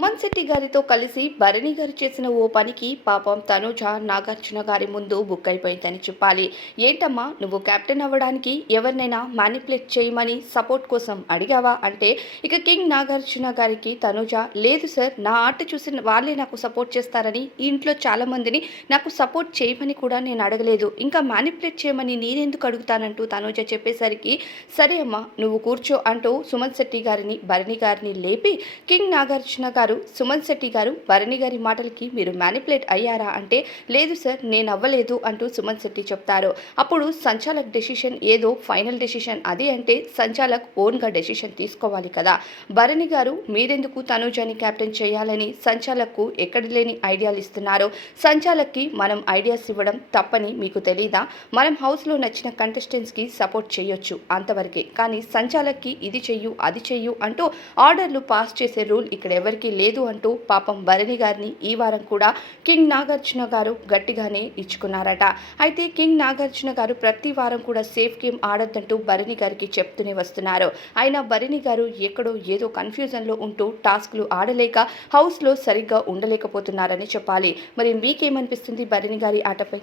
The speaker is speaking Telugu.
సుమన్ శెట్టి గారితో కలిసి భరణి గారు చేసిన ఓ పనికి పాపం తనుజ నాగార్జున గారి ముందు బుక్ అయిపోయిందని చెప్పాలి. ఏంటమ్మా నువ్వు కెప్టెన్ అవ్వడానికి ఎవరినైనా మ్యానిపులేట్ చేయమని సపోర్ట్ కోసం అడిగావా? అంటే ఇక కింగ్ నాగార్జున గారికి తనుజ లేదు సార్ నా ఆట చూసిన వాళ్ళే నాకు సపోర్ట్ చేస్తారని ఇంట్లో చాలామందిని నాకు సపోర్ట్ చేయమని కూడా నేను అడగలేదు. ఇంకా మ్యానిపులేట్ చేయమని నేనెందుకు అడుగుతానంటూ తనుజ చెప్పేసరికి సరే అమ్మా నువ్వు కూర్చో అంటూ సుమన్ శెట్టి గారిని భరణి గారిని లేపి కింగ్ నాగార్జున గారు సుమన్ శెట్టి గారు భరణి గారి మాటలకి మీరు మ్యానిపులేట్ అయ్యారా అంటే లేదు సార్ నేను అవ్వలేదు అంటూ సుమన్ శెట్టి చెప్తారు. అప్పుడు సంచాలక్ డెసిషన్ ఏదో ఫైనల్ డెసిషన్ అది అంటే సంచాలక్ ఓన్గా డెసిషన్ తీసుకోవాలి కదా. భరణి గారు మీరెందుకు తనూజాని కెప్టెన్ చేయాలని సంచాలక్కు ఎక్కడ లేని ఐడియాలు ఇస్తున్నారు? సంచాలక్కి మనం ఐడియాస్ ఇవ్వడం తప్పని మీకు తెలీదా? మనం హౌస్లో నచ్చిన కంటెస్టెంట్స్కి సపోర్ట్ చేయొచ్చు అంతవరకే. కానీ సంచాలక్కి ఇది చెయ్యు అది చెయ్యు అంటూ ఆర్డర్లు పాస్ చేసే రూల్ ఇక్కడ ఎవరికీ లేదు అంటూ పాపం భరణి గారిని ఈ వారం కూడా కింగ్ నాగార్జున గారు గట్టిగానే ఇచ్చుకున్నారట. అయితే కింగ్ నాగార్జున గారు ప్రతి వారం కూడా సేఫ్ గేమ్ ఆడొద్దంటూ భరణి గారికి చెప్తూనే వస్తున్నారు. అయినా భరణి గారు ఎక్కడో ఏదో కన్ఫ్యూజన్లో ఉంటూ టాస్క్లు ఆడలేక హౌస్లో సరిగ్గా ఉండలేకపోతున్నారని చెప్పాలి. మరి మీకేమనిపిస్తుంది భరణి గారి ఆటపై?